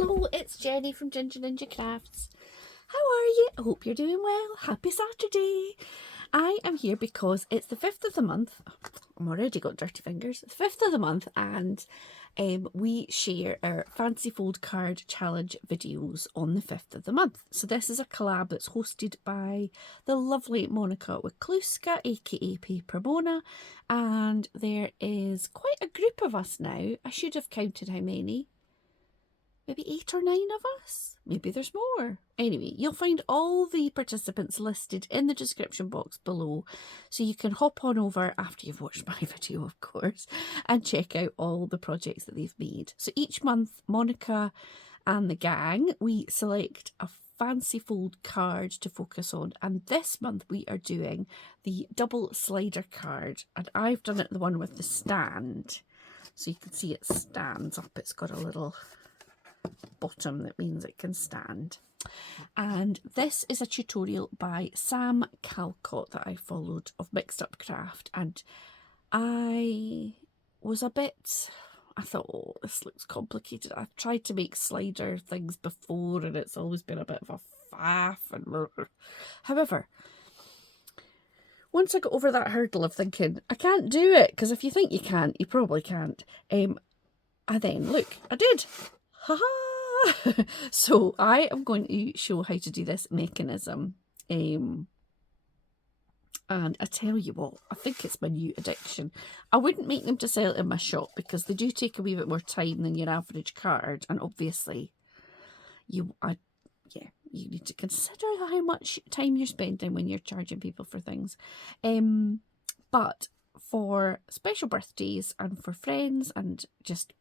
Hello, it's Jenny from Ginger Ninja Crafts. How are you? I hope you're doing well. Happy Saturday. I am here because it's the 5th of the month. I'm already got dirty fingers. The 5th of the month, and we share our Fancy Fold Card Challenge videos on the 5th of the month. So this is a collab that's hosted by the lovely Monika Weclewska, aka Papercrafts, and there is quite a group of us now. I should have counted how many. Maybe 8 or 9 of us. Maybe there's more. Anyway, you'll find all the participants listed in the description box below, so you can hop on over after you've watched my video, of course, and check out all the projects that they've made. So each month, Monika and the gang, we select a fancy fold card to focus on, and this month we are doing the double slider card, and I've done it the one with the stand, so you can see it stands up. It's got a little bottom that means it can stand, and this is a tutorial by Sam Calcott that I followed of Mixed Up Craft, and I thought, oh, this looks complicated. I've tried to make slider things before and it's always been a bit of a faff, and however, once I got over that hurdle of thinking I can't do it, because if you think you can't, you probably can't, I then look, I did. Haha! So I am going to show how to do this mechanism, and I tell you what, I think it's my new addiction. I wouldn't make them to sell in my shop because they do take a wee bit more time than your average card, and obviously you need to consider how much time you're spending when you're charging people for things. But for special birthdays and for friends and just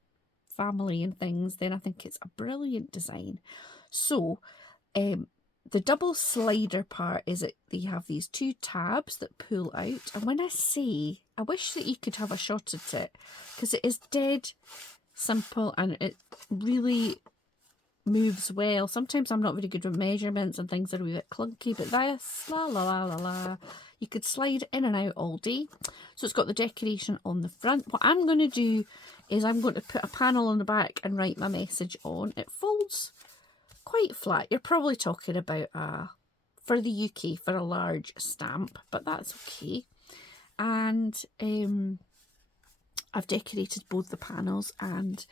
family and things, then I think it's a brilliant design. So the double slider part is that they have these 2 tabs that pull out, and when I say, I wish that you could have a shot at it because it is dead simple and it really moves well. Sometimes I'm not very good with measurements and things are a wee bit clunky, but this, la la la la la, you could slide in and out all day. So it's got the decoration on the front. What I'm going to do is I'm going to put a panel on the back and write my message on. It folds quite flat. You're probably talking about for the UK for a large stamp, but that's okay. And I've decorated both the panels, and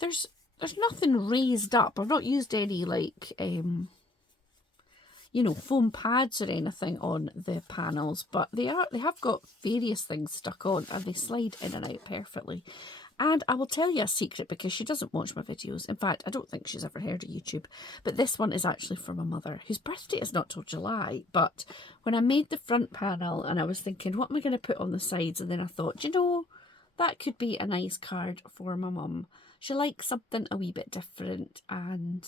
there's nothing raised up. I've not used any like you know, foam pads or anything on the panels, but they have got various things stuck on and they slide in and out perfectly. And I will tell you a secret, because she doesn't watch my videos. In fact, I don't think she's ever heard of YouTube. But this one is actually from my mother, whose birthday is not till July. But when I made the front panel and I was thinking, what am I going to put on the sides? And then I thought, you know, that could be a nice card for my mum. She likes something a wee bit different, and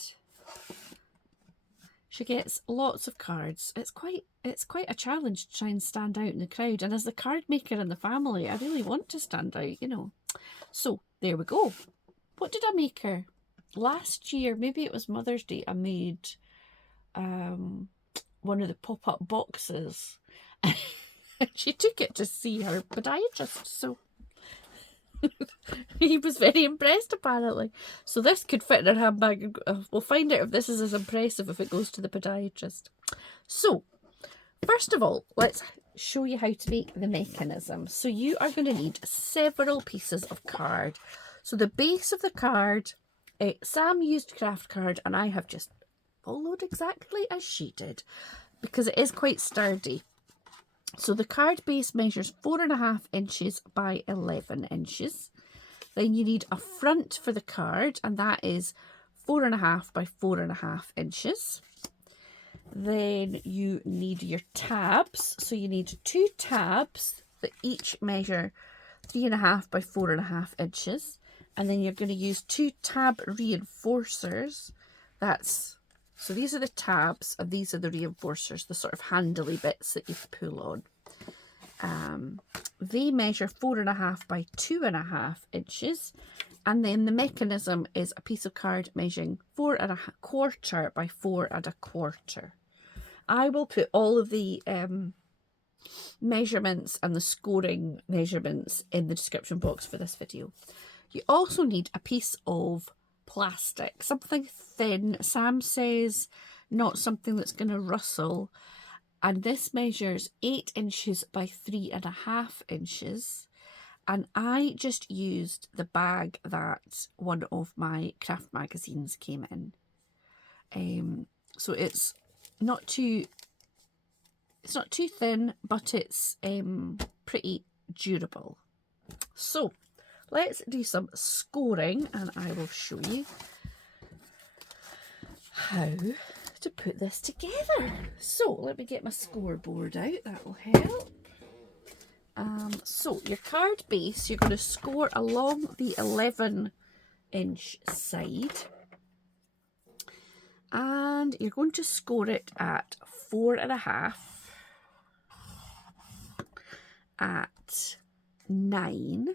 she gets lots of cards. It's quite a challenge to try and stand out in the crowd. And as the card maker in the family, I really want to stand out, you know. So there we go. What did I make her? Last year, maybe it was Mother's Day, I made one of the pop-up boxes. She took it to see her podiatrist, so he was very impressed apparently. So this could fit in her handbag. We'll find out if this is as impressive if it goes to the podiatrist. So first of all, let's show you how to make the mechanism. So you are going to need several pieces of card. So the base of the card, Sam used craft card, and I have just followed exactly as she did because it is quite sturdy. So the card base measures 4.5 inches by 11 inches. Then you need a front for the card, and that is 4.5 by 4.5 inches. Then you need your tabs. So you need 2 tabs that each measure 3.5 by 4.5 inches. And then you're going to use 2 tab reinforcers. So these are the tabs and these are the reinforcers, the sort of handly bits that you pull on. They measure 4.5 by 2.5 inches. And then the mechanism is a piece of card measuring 4.25 by 4.25. I will put all of the measurements and the scoring measurements in the description box for this video. You also need a piece of plastic, something thin. Sam says not something that's going to rustle. And this measures 8 inches by 3.5 inches. And I just used the bag that one of my craft magazines came in. So it's not too thin, but it's pretty durable. So let's do some scoring, and I will show you how to put this together. So let me get my scoreboard out, that will help. So your card base, you're going to score along the 11-inch side, and you're going to score it at 4.5, at 9,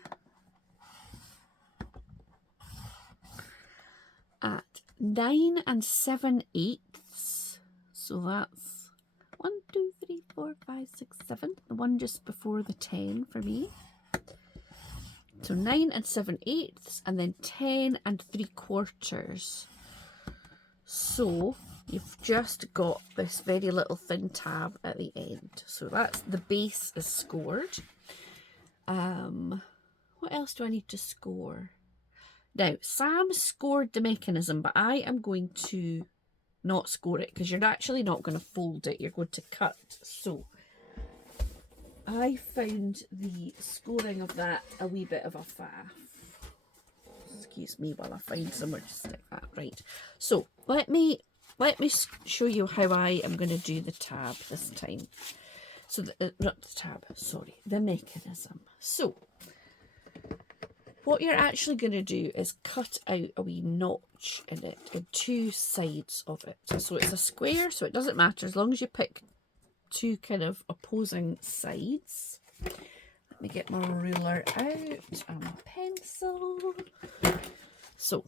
at 9 7/8. So that's 1, 2, 3, 4, 5, 6, 7. The one just before the 10 for me. So 9 7/8, and then 10 3/4. So you've just got this very little thin tab at the end. So that's the base is scored. What else do I need to score? Now, Sam scored the mechanism, but I am going to not score it because you're actually not going to fold it. You're going to cut. So I found the scoring of that a wee bit of a faff. Excuse me while I find somewhere to stick that. Right. So let me show you how I am going to do the tab this time. So not the tab, sorry, the mechanism. So what you're actually going to do is cut out a wee notch in it, in 2 sides of it. So it's a square, so it doesn't matter as long as you pick 2 kind of opposing sides. Let me get my ruler out and my pencil. So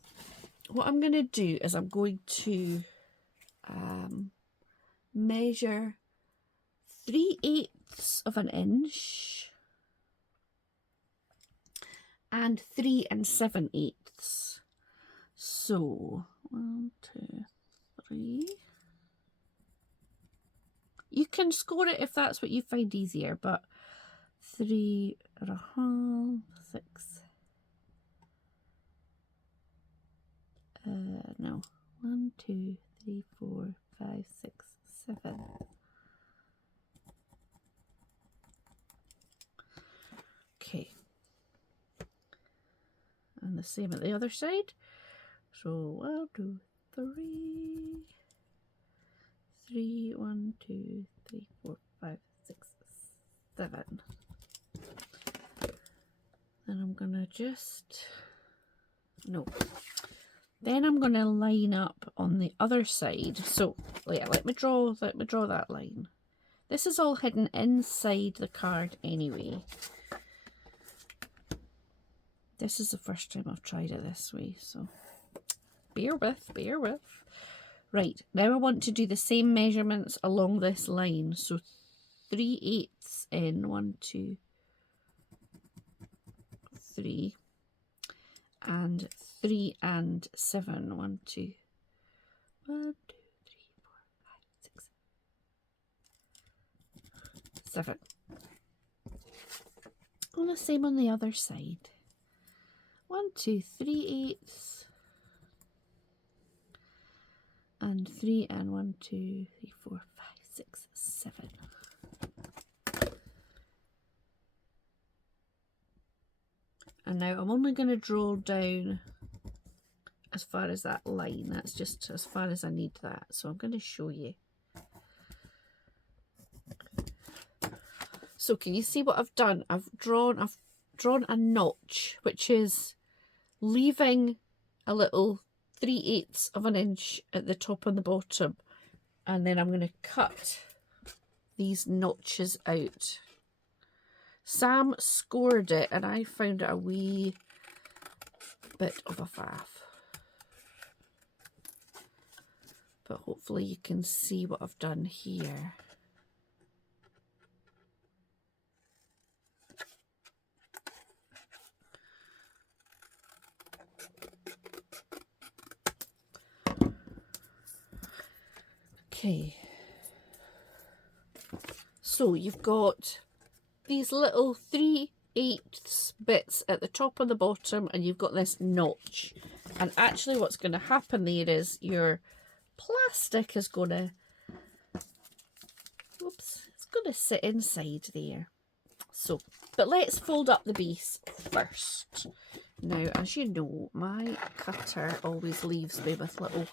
what I'm going to do is I'm going to measure 3/8 of an inch and 3 7/8. So 1, 2, 3. You can score it if that's what you find easier, but 3.5, 6. No. 1, 2, 3, 4, 5, 6, 7. Okay. And the same at the other side. So 1, 2, 3. 3, 1, 2, 3, 4, 5, 6, 7. Then I'm gonna Then I'm gonna line up on the other side. So yeah, let me draw that line. This is all hidden inside the card anyway. This is the first time I've tried it this way, so bear with. Right, now I want to do the same measurements along this line. So 3/8 in 1, 2, 3, and 3 7. 1, 2, 1, 2, 3, 4, 5, 6, 7. And the same on the other side. 1, 2, 3/8, and 3 and 1, 2, 3, 4, 5, 6, 7. And now I'm only going to draw down as far as that line. That's just as far as I need that. So I'm going to show you. So can you see what I've done? I've drawn a notch, which is leaving a little 3/8 of an inch at the top and the bottom, and then I'm going to cut these notches out. Sam scored it and I found it a wee bit of a faff, but hopefully you can see what I've done here. Okay, so you've got these little 3/8 bits at the top and the bottom, and you've got this notch. And actually what's going to happen there is your plastic is going to, whoops, it's going to sit inside there. So, but let's fold up the base first. Now, as you know, my cutter always leaves me with little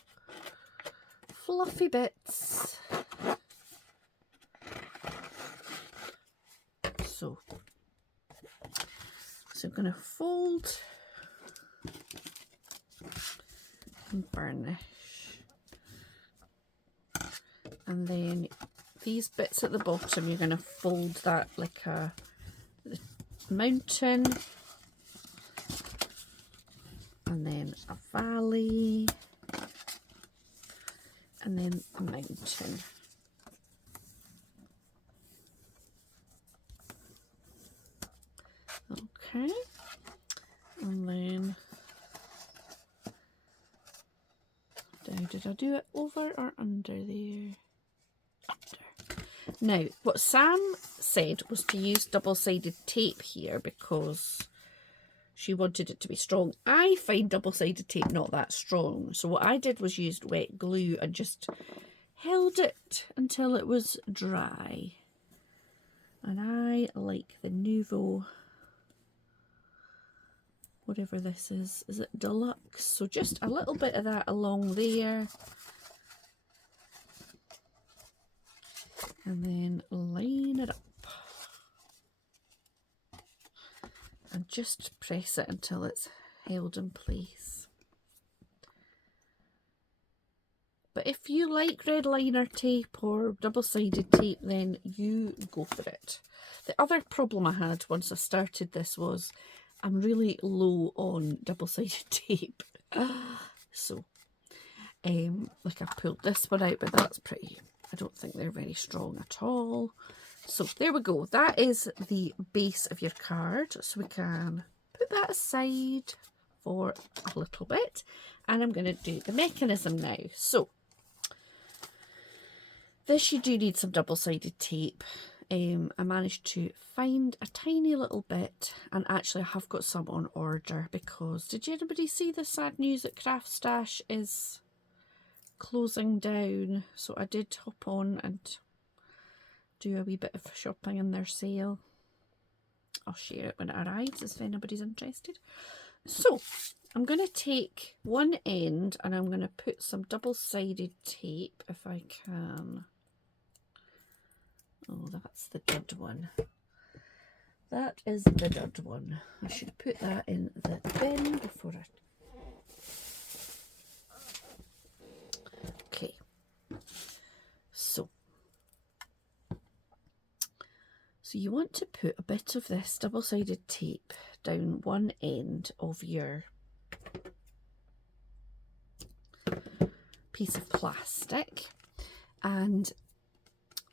fluffy bits. So I'm going to fold and burnish. And then these bits at the bottom, you're going to fold that like a mountain. And then a valley. And then a mountain. Okay, and then, did I do it over or under there? Under. Now, what Sam said was to use double-sided tape here because she wanted it to be strong. I find double-sided tape not that strong, so what I did was used wet glue and just held it until it was dry. And I like the Nouveau, whatever this is it Deluxe? So just a little bit of that along there. And then line it up. And just press it until it's held in place. But if you like red liner tape or double-sided tape, then you go for it. The other problem I had once I started this was I'm really low on double-sided tape. So, like I pulled this one out, but that's pretty, I don't think they're very strong at all. So there we go. That is the base of your card. So we can put that aside for a little bit. And I'm going to do the mechanism now. So this, you do need some double-sided tape. I managed to find a tiny little bit, and actually I have got some on order because, did anybody see the sad news that Craft Stash is closing down? So I did hop on and do a wee bit of shopping in their sale. I'll share it when it arrives if anybody's interested. So I'm going to take one end and I'm going to put some double-sided tape if I can. Oh, that's the dud one. That is the dud one. I should put that in the bin before I... Okay. So you want to put a bit of this double-sided tape down one end of your piece of plastic, and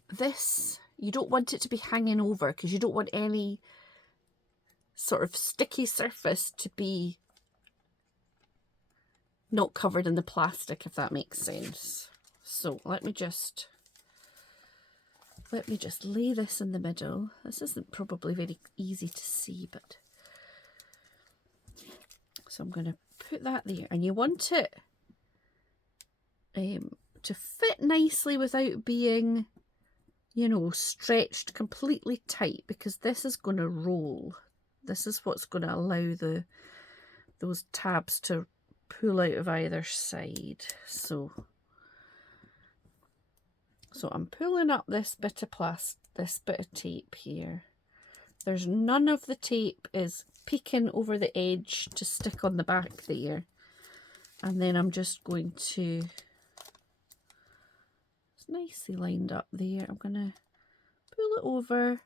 this, you don't want it to be hanging over because you don't want any sort of sticky surface to be not covered in the plastic, if that makes sense. So let me just lay this in the middle. This isn't probably very easy to see, but so I'm going to put that there, and you want it to fit nicely without being, you know, stretched completely tight, because this is going to roll. This is what's going to allow those tabs to pull out of either side. So I'm pulling up this bit of this bit of tape here. There's none of the tape is peeking over the edge to stick on the back there. And then I'm just going to, it's nicely lined up there. I'm going to pull it over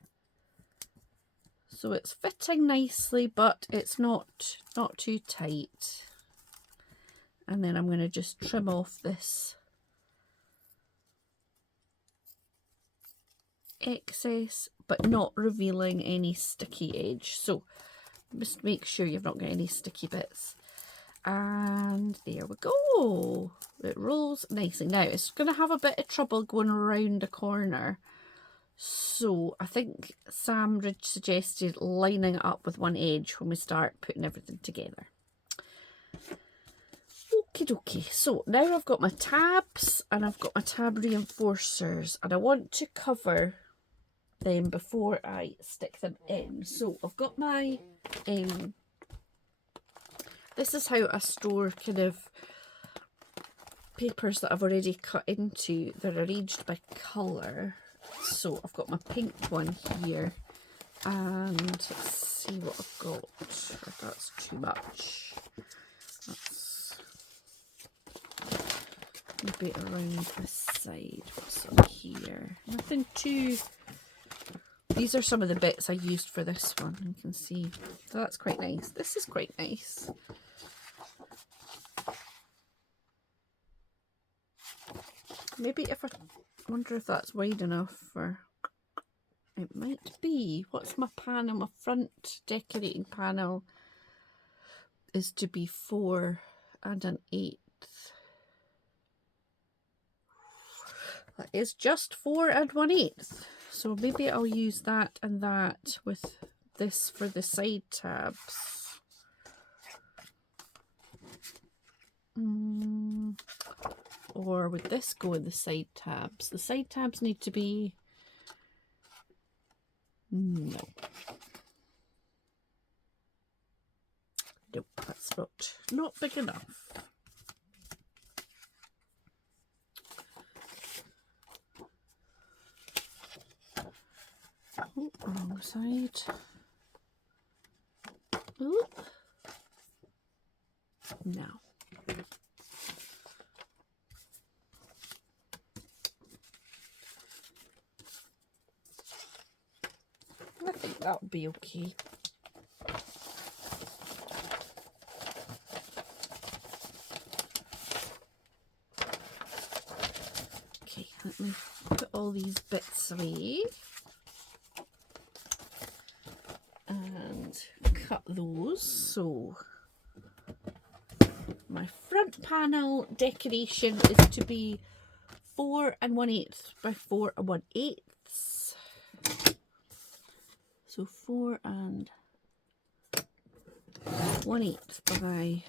so it's fitting nicely, but it's not too tight. And then I'm going to just trim off this excess, but not revealing any sticky edge. So just make sure you've not got any sticky bits. And there we go. It rolls nicely. Now it's going to have a bit of trouble going around the corner. So I think Sam suggested lining it up with one edge when we start putting everything together. Okie dokie. So now I've got my tabs and I've got my tab reinforcers, and I want to cover them before I stick them in. So I've got my this is how I store kind of papers that I've already cut into. They're arranged by colour. So I've got my pink one here, and let's see what I've got. If that's too much, that's maybe around this side. What's on here? Nothing too. These are some of the bits I used for this one. You can see. So that's quite nice. This is quite nice. Maybe if I wonder if that's wide enough for. It might be. What's my panel? My front decorating panel is to be 4 1/8. That is just 4 1/8. So maybe I'll use that and that with this for the side tabs. Or would this go in the side tabs? The side tabs need to be... No. Nope, that's not big enough. Oh, wrong side. Oop. Now. I think that would be okay. Okay, let me put all these bits away and cut those. So my front panel decoration is to be 4 1/8 by 4 1/8. So 4 1/8 by,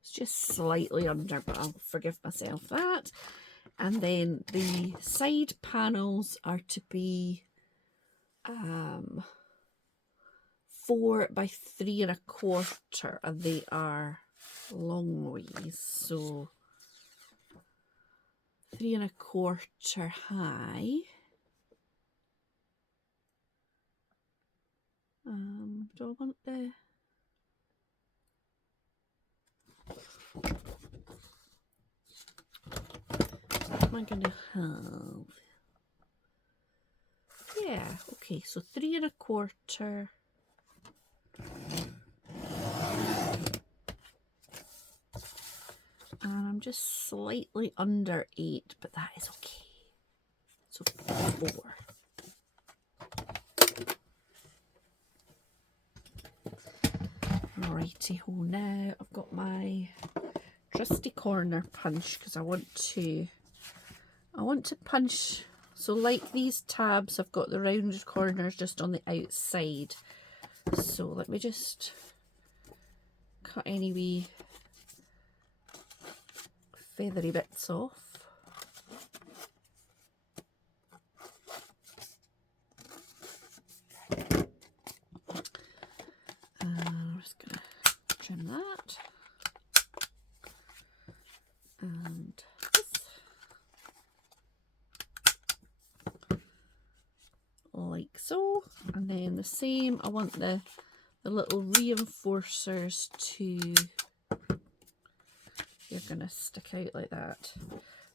it's just slightly under, but I'll forgive myself that. And then the side panels are to be 4 by 3 1/4, and they are long ways, so 3 1/4 high. Do I want the... What am I going to have? Yeah, okay, so 3 1/4. And I'm just slightly under 8, but that is okay. So 4. Righty-ho, now I've got my trusty corner punch, because I want to punch. So like these tabs, I've got the rounded corners just on the outside. So let me just cut any wee feathery bits off. I'm just going to trim that. And this. Like so. And then the same, I want the little reinforcers to... You're going to stick out like that.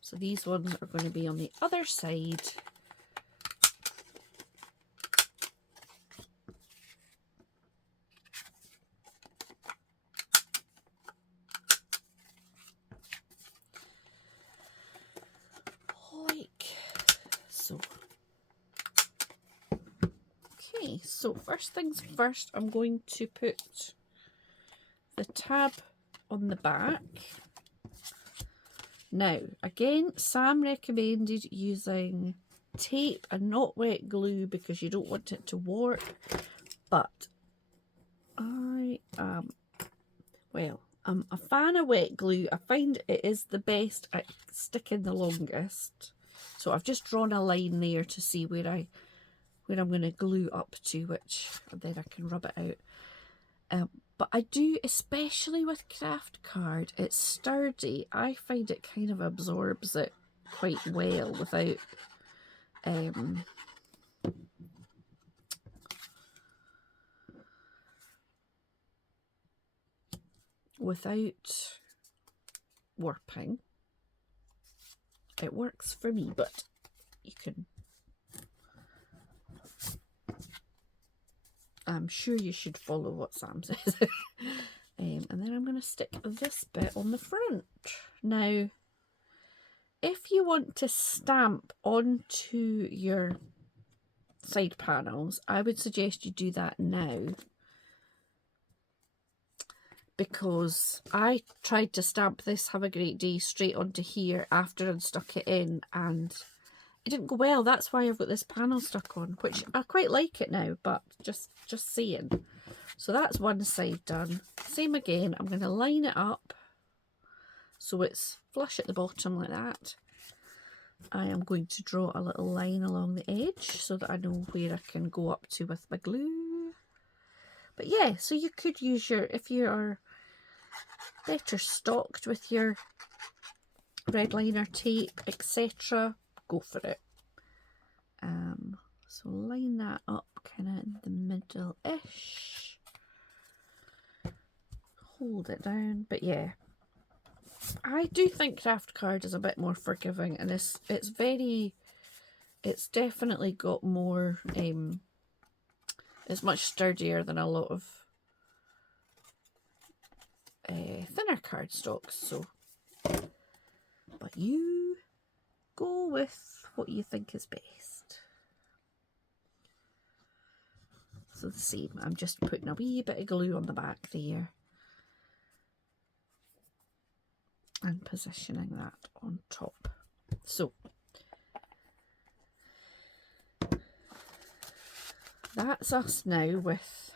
So these ones are going to be on the other side. Like so. Okay, so first things first, I'm going to put tab on the back. Now, again, Sam recommended using tape and not wet glue because you don't want it to warp, but I'm a fan of wet glue. I find it is the best at sticking the longest. So I've just drawn a line there to see where I'm going to glue up to, which then I can rub it out. But I do, especially with craft card, it's sturdy. I find it kind of absorbs it quite well without warping. It works for me, but you can, I'm sure you should follow what Sam says. And then I'm going to stick this bit on the front. Now, if you want to stamp onto your side panels, I would suggest you do that now, because I tried to stamp this Have a Great Day straight onto here after I'd stuck it in, and it didn't go well. That's why I've got this panel stuck on, which I quite like it now, but just saying. So that's one side done. Same again, I'm going to line it up so it's flush at the bottom like that. I am going to draw a little line along the edge so that I know where I can go up to with my glue. But yeah, so you could use your, if you are better stocked with your red liner tape, etc., go for it. So line that up kind of in the middle-ish. Hold it down, but yeah. I do think craft card is a bit more forgiving, and it's definitely got more, it's much sturdier than a lot of thinner cardstocks, so, but you go with what you think is best. So the same, I'm just putting a wee bit of glue on the back there and positioning that on top. So that's us now with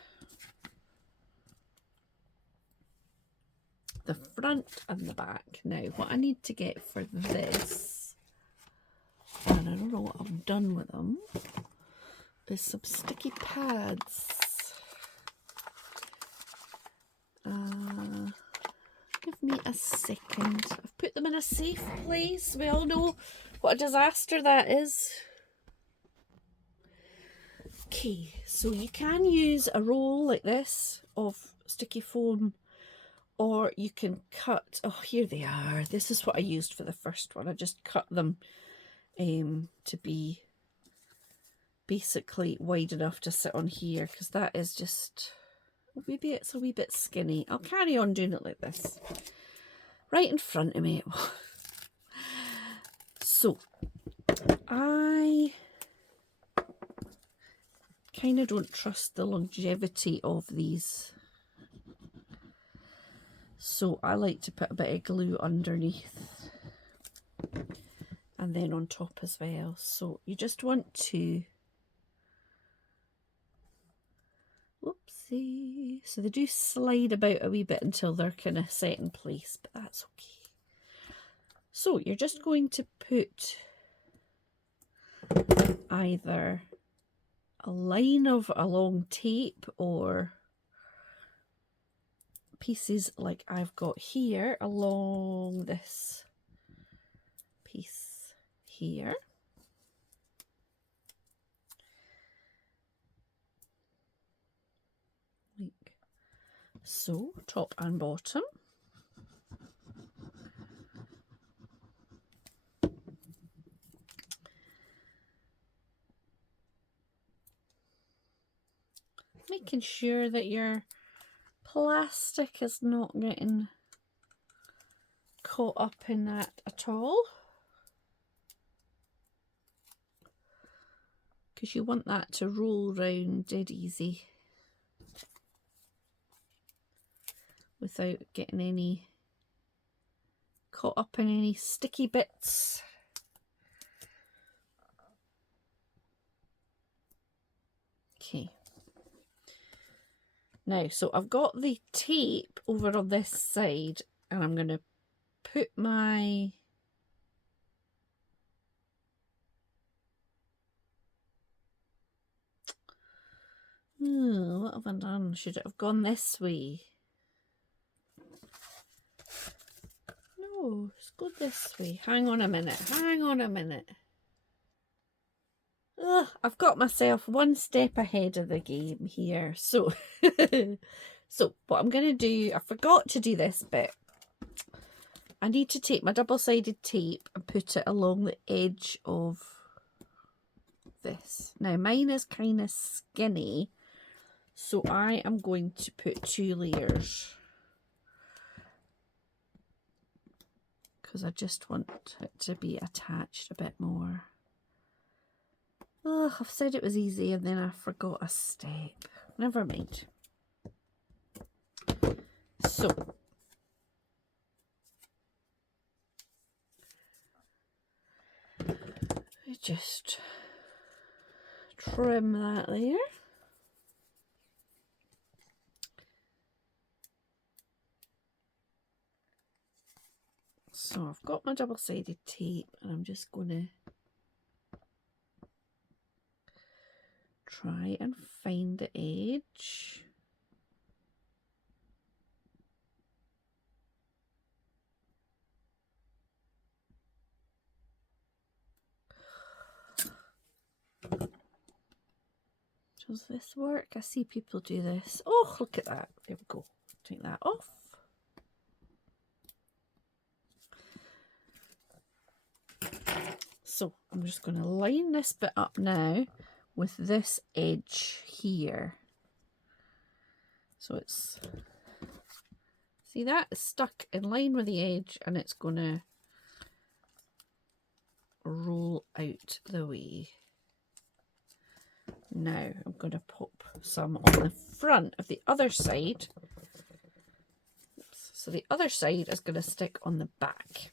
the front and the back. Now what I need to get for this, and I don't know what I've done with them, is some sticky pads. Give me a second. I've put them in a safe place. We all know what a disaster that is. Okay, so you can use a roll like this of sticky foam, or you can cut, oh here they are, this is what I used for the first one. I just cut them to be basically wide enough to sit on here, because that is just, maybe it's a wee bit skinny. I'll carry on doing it like this, right in front of me. So I kind of don't trust the longevity of these, so I like to put a bit of glue underneath and then on top as well. So you just want to, whoopsie, so they do slide about a wee bit until they're kind of set in place, but that's okay. So you're just going to put either a line of a long tape or pieces like I've got here along this piece here. Like so, top and bottom. Making sure that your plastic is not getting caught up in that at all, because you want that to roll round dead easy. without getting any caught up in any sticky bits. Okay. Now, so I've got the tape over on this side, and I'm going to put my what have I done? Should it have gone this way? No, it's go this way. Hang on a minute. Hang on a minute. Ugh, I've got myself one step ahead of the game here. So, so what I'm going to do, I forgot to do this bit. I need to take my double-sided tape and put it along the edge of this. Now, mine is kind of skinny, so I am going to put 2 layers. Because I just want it to be attached a bit more. Oh, I've said it was easy and then I forgot a step. Never mind. So, I just trim that there. So I've got my double-sided tape and I'm just going to try and find the edge. Does this work? I see people do this. Oh, look at that. There we go. Take that off. So I'm just going to line this bit up now with this edge here. So it's, see that? It's stuck in line with the edge and it's going to roll out the way. Now I'm going to pop some on the front of the other side. Oops. So the other side is going to stick on the back.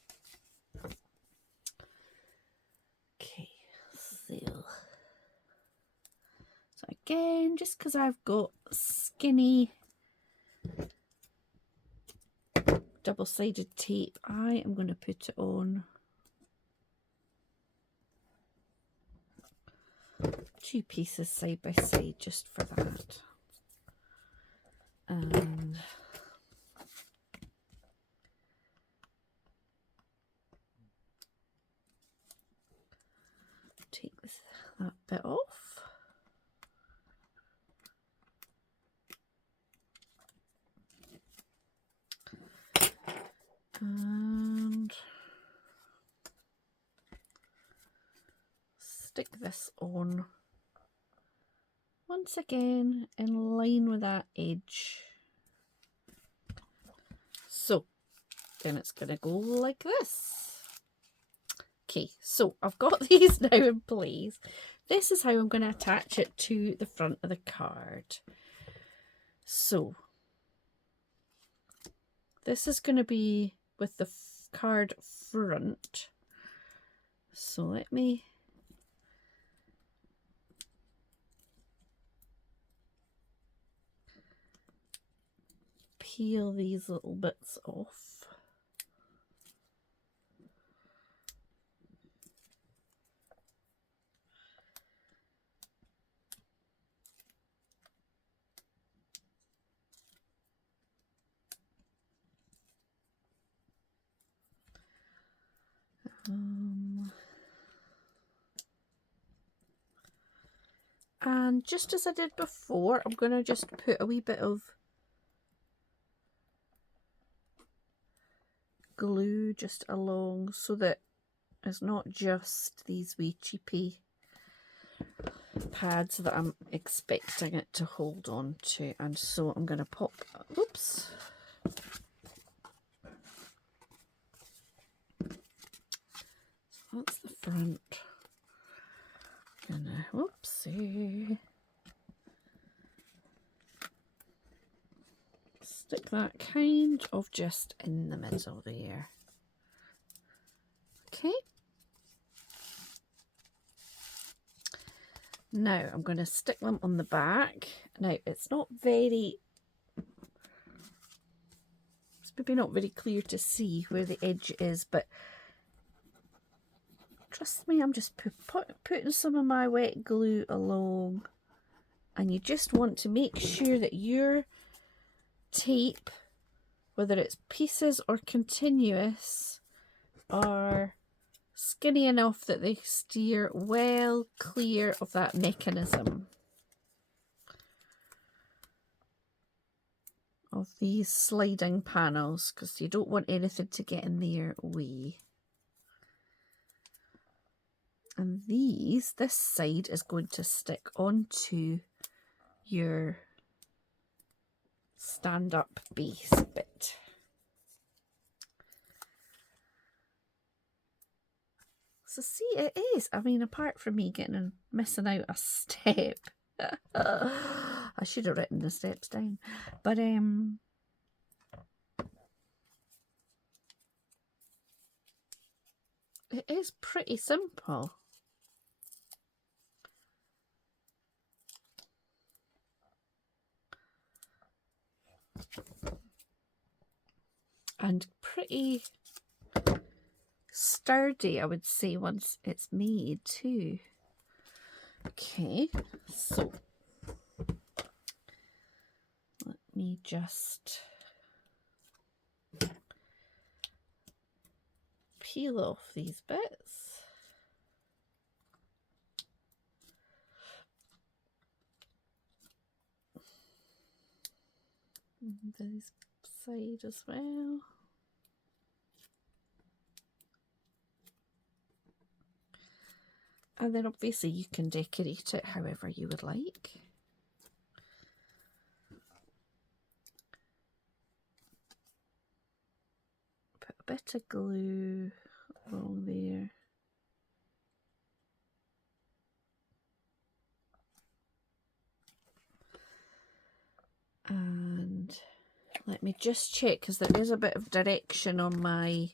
Okay, so again, just because I've got skinny double-sided tape, I am going to put it on 2 pieces side by side just for that. And take that bit off. And stick this on once again in line with that edge. So then it's going to go like this. Okay, so I've got these now in place. This is how I'm going to attach it to the front of the card. So this is going to be with the card front. So let me peel these little bits off. And just as I did before, I'm going to just put a wee bit of glue just along so that it's not just these wee cheapy pads that I'm expecting it to hold on to. And so I'm going to pop, oops. So that's the front. Gonna, whoopsie. Stick that kind of just in the middle there. Okay. Now I'm going to stick them on the back. Now it's not very, it's maybe not very clear to see where the edge is, but trust me, I'm just putting some of my wet glue along, and you just want to make sure that your tape, whether it's pieces or continuous, are skinny enough that they steer well clear of that mechanism of these sliding panels, because you don't want anything to get in their way. And this side is going to stick onto your stand-up base bit. So see, it is. I mean, apart from me getting and missing out a step, I should have written the steps down. But it is pretty simple. And pretty sturdy, I would say, once it's made too. Okay, so let me just peel off these bits. And this side as well. And then obviously you can decorate it however you would like. Put a bit of glue along there. And let me just check, because there is a bit of direction on my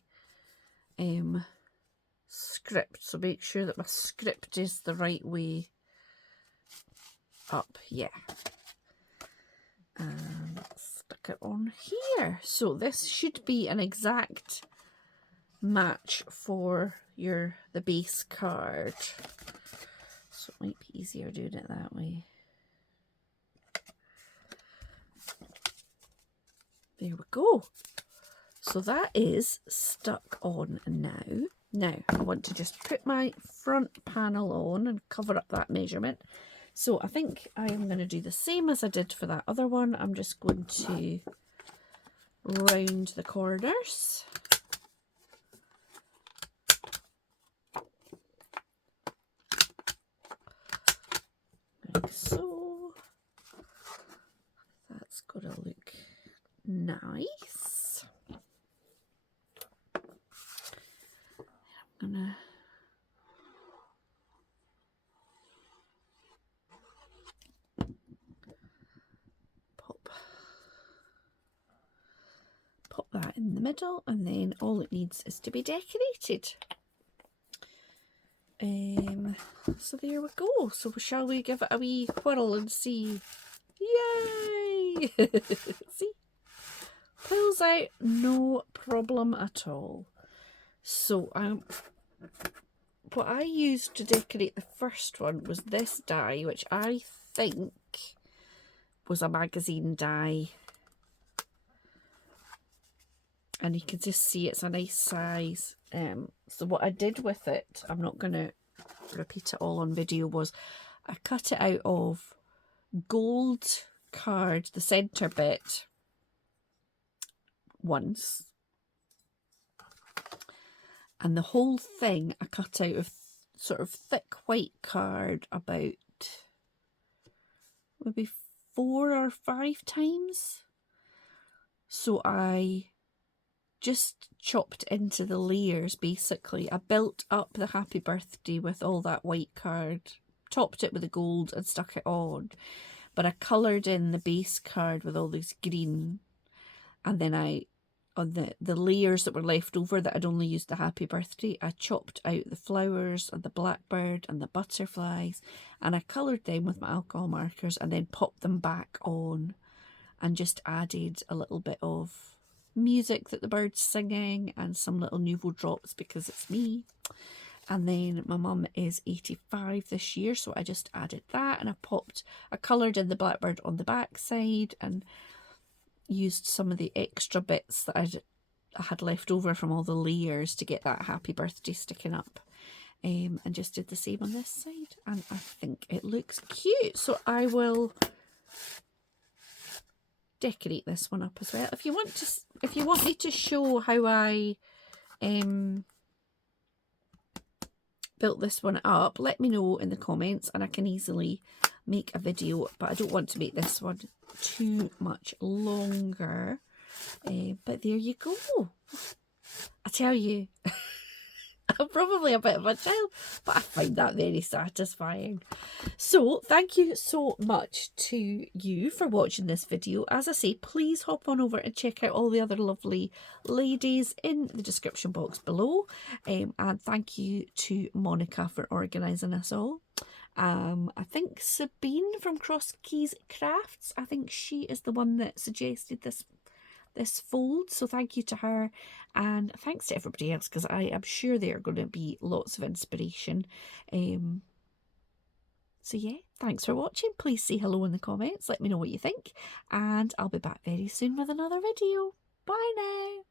script, so make sure that my script is the right way up. Yeah. And stick it on here. So this should be an exact match for the base card. So it might be easier doing it that way. There we go. So that is stuck on now. Now I want to just put my front panel on and cover up that measurement. So I think I am going to do the same as I did for that other one. I'm just going to round the corners. Like so. That's got to look nice. I'm gonna pop that in the middle, and then all it needs is to be decorated. So there we go. So shall we give it a wee whirl and see? Yay! See? Pulls out, no problem at all. So what I used to decorate the first one was this die, which I think was a magazine die. And you can just see it's a nice size. So what I did with it, I'm not going to repeat it all on video, was I cut it out of gold card, the centre bit, once. And the whole thing I cut out of sort of thick white card about maybe 4 or 5 times. So I just chopped into the layers, basically. I built up the happy birthday with all that white card, topped it with the gold and stuck it on. But I coloured in the base card with all this green. And then on the layers that were left over that I'd only used the happy birthday, I chopped out the flowers and the blackbird and the butterflies, and I coloured them with my alcohol markers and then popped them back on and just added a little bit of music that the bird's singing and some little nouveau drops because it's me. And then my mum is 85 this year, so I just added that, and I coloured in the blackbird on the back side and used some of the extra bits that I had left over from all the layers to get that happy birthday sticking up. And just did the same on this side, and I think it looks cute. So I will decorate this one up as well. If you want me to show how I built this one up, let me know in the comments and I can easily make a video, but I don't want to make this one too much longer. But there you go. I tell you, I'm probably a bit of a child, but I find that very satisfying. So thank you so much to you for watching this video. As I say, please hop on over and check out all the other lovely ladies in the description box below. And thank you to Monika for organising us all. I think Sabine from Cross Keys Crafts, I think she is the one that suggested this fold, so thank you to her, and thanks to everybody else, because I am sure they are going to be lots of inspiration. So yeah, thanks for watching. Please say hello in the comments, let me know what you think, and I'll be back very soon with another video. Bye now.